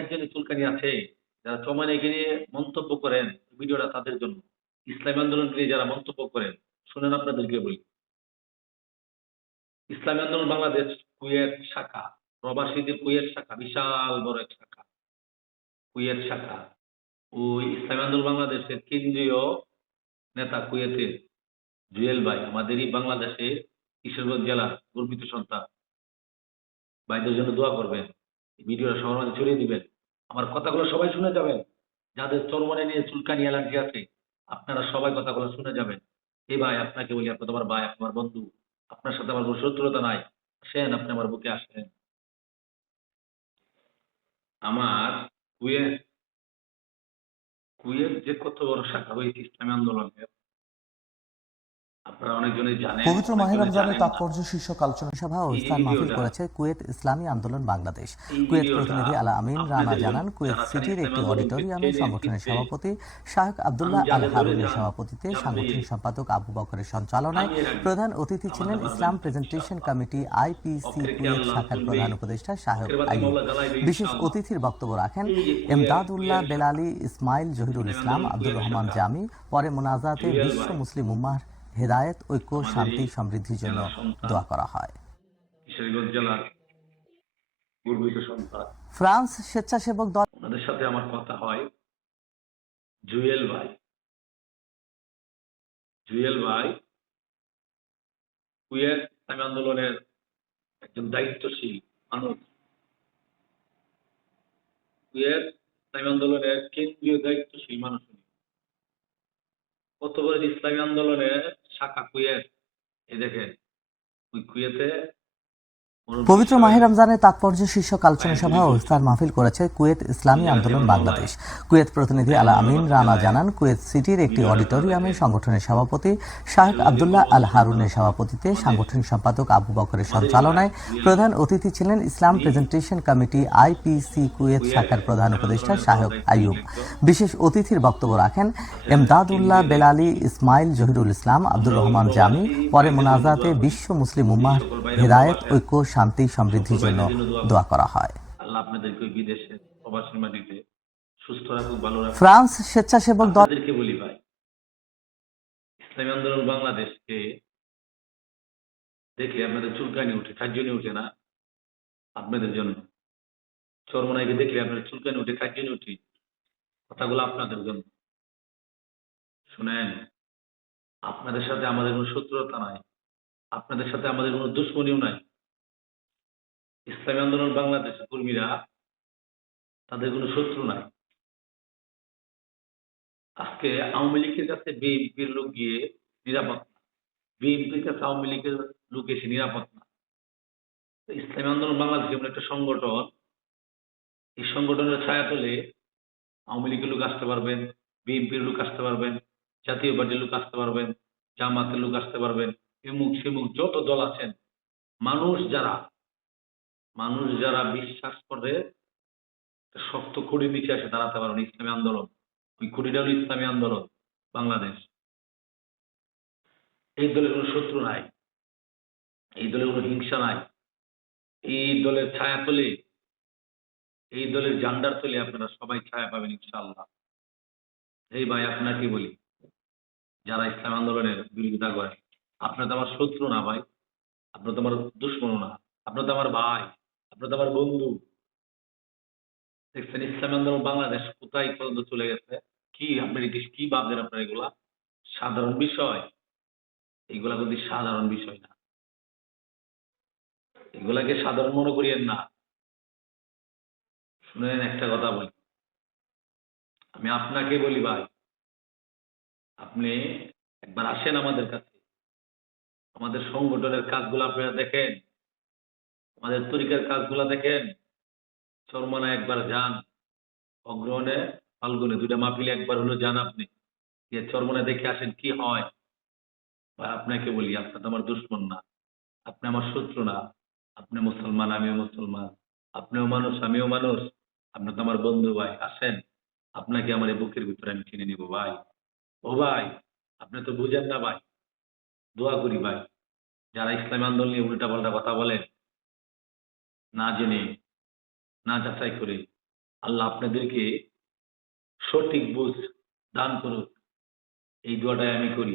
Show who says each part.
Speaker 1: একজনের চুলকানি আছে, যারা চমানিকে নিয়ে মন্তব্য করেন ভিডিওটা তাদের জন্য। ইসলামী আন্দোলনকে নিয়ে যারা মন্তব্য করেন, শুনেন আপনাদেরকে বলি। ইসলামী আন্দোলন বাংলাদেশ কুয়েত শাখা, প্রবাসীদের কুয়েত শাখা, বিশাল বড় এক শাখা। কুয়েত শাখা। ওই ইসলামী আন্দোলন বাংলাদেশের কেন্দ্রীয় নেতা কুয়েতের জুয়েল ভাই, আমাদেরই বাংলাদেশে কিশোরগঞ্জ জেলা গর্বিত সন্তান। ভাইদের জন্য দোয়া করবেন। ভিডিওটা সবার মাঝে ছড়িয়ে দিবেন। আমার কথাগুলো সবাই শুনে যাবেন। যাদের চরমনে নিয়ে চুলকানি অ্যালার্জি আছে, আপনারা সবাই কথাগুলো শুনে যাবেন। এই ভাই আপনাকে বলি আপনি তোমার ভাই, আপনার বন্ধু, আপনার সাথে আমার কোনো শত্রুতা নাই। আসেন, আপনি আমার বুকে আসেন। আমার কুয়েত কুয়েত যে কত বড় শাখা হয়েছে ইসলামী আন্দোলনের
Speaker 2: পবিত্র মাহে
Speaker 1: অনেকজনই
Speaker 2: রমজানের। তাৎপর্য শীর্ষক আলোচনা সভা ও ইফতার মাহফিল করেছে কুয়েত ইসলামী আন্দোলন বাংলাদেশ। কুয়েত প্রতিনিধি আলা আমিন রানা জানান কুয়েত সিটির একটি অডিটোরিয়ামে সংগঠনের সভাপতি আব্দুল্লাহ আল হারুনের সভাপতিতে সাংগঠনিক সম্পাদক আবু বকরের সঞ্চালনায় প্রধান অতিথি ছিলেন Islam presentation committee IPC Kuwait শাখার প্রধান উপদেষ্টা শাহেক আইয়ুব। বিশেষ অতিথির বক্তব্য রাখেন এমদাদুল্লাহ বেলালি ইসমাইল জহিরুল
Speaker 1: ইসলাম
Speaker 2: আব্দুর রহমান জামি পরে মোনাজাতে বিশ্ব মুসলিম উম্মার হেদায়েত ঐক্য শান্তি সমৃদ্ধির জন্য দোয়া করা হয়।
Speaker 1: কিশোরগঞ্জ জেলার গর্বিত সন্তান।
Speaker 2: ফ্রান্স স্বেচ্ছাসেবক দল
Speaker 1: ওনাদের সাথে আমার কথা হয়। জুয়েল ভাই। জুয়েল ভাই কুয়েত ইসলামী আন্দোলনের একজন দায়িত্বশীল মানুষ। কুয়েত ইসলামী আন্দোলনের কেন্দ্রীয় দায়িত্বশীল মানুষ। কত বড় ইসলামী আন্দোলনের শাখা কুয়েত এই দেখেন ওই কুয়েতে
Speaker 2: পবিত্র মাহে রমজানের তাৎপর্য শীর্ষক আলোচনা সভা ও ইফতার মাহফিল করেছে কুয়েত ইসলামী আন্দোলন বাংলাদেশ। কুয়েত প্রতিনিধি আলা আমিন রানা জানান কুয়েত সিটির একটি অডিটোরিয়ামে সংগঠনের সভাপতি শাহেখ আব্দুল্লাহ আল হারুনের সভাপতিতে সাংগঠনিক সম্পাদক আবু বকরের সঞ্চালনায় প্রধান অতিথি ছিলেন Islam presentation committee IPC Kuwait শাখার প্রধান উপদেষ্টা শাহেক আইয়ুব। বিশেষ অতিথির বক্তব্য রাখেন এমদাদুল্লাহ বেলালি ইসমাইল জহিরুল ইসলাম আব্দুর রহমান জামি পরে মোনাজাতে বিশ্ব মুসলিম উম্মাহ হেদায়েত ঐক্য শান্তি সমৃদ্ধির জন্য দোয়া করা হয়।
Speaker 1: আল্লাহ আপনাদেরকে বিদেশে প্রবাসী মাটিতে সুস্থ রাখুক ভালো রাখুক।
Speaker 2: ফ্রান্স স্বেচ্ছাসেবক দল
Speaker 1: বলি ভাই ইসলামী আন্দোলন বাংলাদেশকে দেখলে আপনাদের চুলকানি উঠে খাদ্যনি উঠে না? আপনাদের জন্য। চরমনাইকে দেখলে আপনাদের চুলকানি উঠে খাদ্যনি উঠে। কথাগুলো আপনাদের জন্য। শুনেন আপনাদের সাথে আমাদের কোনো শত্রুতা নাই। আপনাদের সাথে আমাদের কোনো দুশ্মনীও নাই। ইসলামী আন্দোলন বাংলাদেশের কর্মীরা তাদের কোনো শত্রু নাই। আজকে আওয়ামী লীগের কাছে বিএনপির লোক গিয়ে নিরাপদ না। বিএনপির কাছে আওয়ামী লীগের লোক এসে নিরাপদ না। ইসলামী আন্দোলন বাংলাদেশ এমন একটা সংগঠন, এই সংগঠনের ছায়া তলে আওয়ামী লীগের লোক আসতে পারবেন, বিএনপির লোক আসতে পারবেন, জাতীয় পার্টির লোক আসতে পারবেন, জামাতের লোক আসতে পারবেন, এমুক সেমুক যত দল আছেন, মানুষ যারা মানুষ যারা বিশ্বাস করে শক্ত খুঁড়ির নিচে এসে দাঁড়াতে পারেন ইসলামী আন্দোলন। ওই খুঁড়িটা হলো ইসলামী আন্দোলন, বাংলাদেশ। এই দলের কোনো শত্রু নাই। এই দলের কোনো হিংসা নাই। এই দলের ছায়া তলে, এই দলের জান্ডার তলে আপনারা সবাই ছায়া পাবেন, ইনশাআল্লাহ। এই ভাই আপনাকে বলি? যারা ইসলাম আন্দোলনের বিরোধিতা করে, আপনার তো আমার শত্রু না ভাই। আপনার তো আমার দুশ্মন না। আপনার তো আমার ভাই। আপনার তো আমার বন্ধু। দেখছেন ইসলাম আন্দোলন বাংলাদেশ কোথায় পর্যন্ত চলে গেছে? কি আপনি কি- কি ভাবছেন আপনার এগুলা? সাধারণ বিষয়। এগুলা কিন্তু সাধারণ বিষয় না। এগুলাকে সাধারণ মনে করিয়েন না। শুনেন একটা কথা বলি। আমি আপনাকে বলি ভাই, আপনি একবার আসেন আমাদের কাছে। আমাদের সংগঠনের কাজগুলো আপনারা দেখেন। আমাদের তরিকার কাজগুলো দেখেন। চরমনা একবার যান, অগ্রহণে ফাল্গুনে, দুইটা মাহফিলে একবার হলো যান আপনি। যে চরমনা দেখে আসেন কি হয়। বা আপনাকে বলি, আপনার তো আমার দুশ্মন না। আপনি আমার শত্রু না। আপনি মুসলমান, আমিও মুসলমান। আপনিও মানুষ, আমিও মানুষ। আপনি তো আমার বন্ধু ভাই, আসেন। আপনাকে আমার এই বুকের ভিতরে আমি কিনে নিব ভাই। ও ভাই, আপনি তো বুঝেন না ভাই। দোয়া করি ভাই। যারা ইসলামী আন্দোলন নিয়ে উল্টা পাল্টা কথা বলেন না জেনে, না যাচাই করে আল্লাহ আপনাদেরকে সঠিক বুঝ দান করুক। এই দোয়াটাই আমি করি।